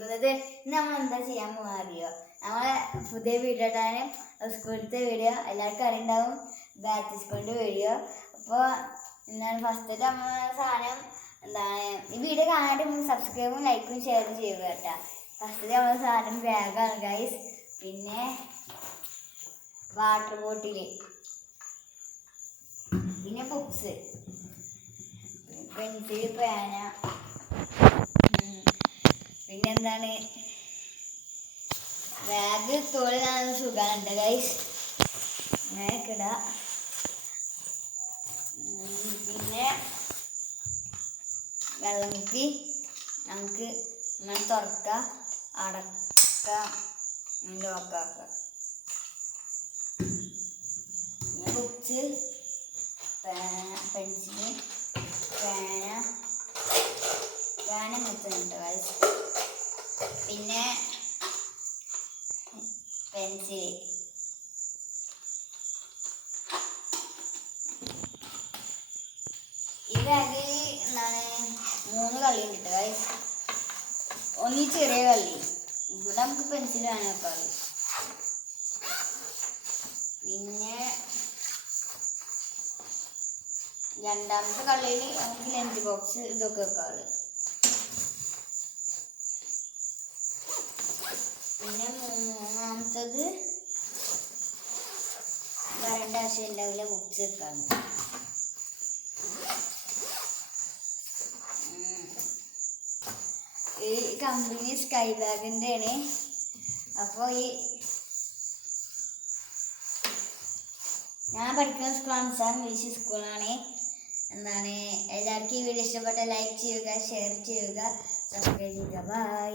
വിചാരിക്കുന്നത്. നമ്മൾ എന്താ ചെയ്യാൻ പോകാൻ അറിയോ? നമ്മളെ പുതിയ വീഡിയോ ഇട്ടാനും സ്കൂളിലത്തെ വീഡിയോ എല്ലാവർക്കും അറിയുണ്ടാവും, ബാച്ച് സ്കൂളിൻ്റെ വീഡിയോ. അപ്പോൾ എന്താണ് ഫസ്റ്റത്തെ നമ്മൾ സാധനം എന്താണ്, ഈ വീഡിയോ കാണാനായിട്ട് സബ്സ്ക്രൈബും ലൈക്കും ഷെയറും ചെയ്യുക കേട്ടോ. ഫസ്റ്റത്തെ നമ്മൾ സാധനം ബാഗാണ് ഗൈസ്. പിന്നെ വാട്ടർ ബോട്ടില്, പിന്നെ ബുക്സ്, പെൻസിൽ, പേന, പിന്നെന്താണ് ബാഗ് തോളിലാണ് സുഖമുണ്ട് ഗൈസ്, അങ്ങനെയൊക്കെ ഇടാം. പിന്നെ വെള്ളം കുപ്പി നമുക്ക് ഇങ്ങനെ തുറക്കാം, അടക്കാം, ലോക്കാക്കാം. പിന്നെ ബുക്സ്, പെൻസില്, പേന മുത്തുന്നുണ്ട് ഗൈസ്. പിന്നെ പെൻസില്, ഈ ബാഗിൽ എന്താണ് 3 കള്ളി ഉണ്ട് ഗൈസ്. ഒന്ന് ചെറിയ കള്ളി, ഇവിടെ നമുക്ക് പെൻസിൽ വേനേക്കാൾ. പിന്നെ രണ്ടാമത്തെ കള്ളിയിൽ നമുക്ക് ലഞ്ച് ബോക്സ് ഇതൊക്കെ വെക്കാറ്. പിന്നെ മൂന്നാമത്തത് വരേണ്ട ആവശ്യം ഉണ്ടാവില്ല, ബുക്സ് വെക്കാൻ. ഈ കമ്പനി സ്കൈ ബാഗിൻ്റെ ആണ്. അപ്പോൾ ഞാൻ പഠിക്കുന്ന സ്കൂളാണ്, സാർ ഇംഗ്ലീഷ് സ്കൂളാണ്. എന്താണ് എല്ലാവർക്കും ഈ വീഡിയോ ഇഷ്ടപ്പെട്ട ലൈക്ക് ചെയ്യുക, ഷെയർ ചെയ്യുക, സബ്സ്ക്രൈബ് ചെയ്യുക. ബൈ.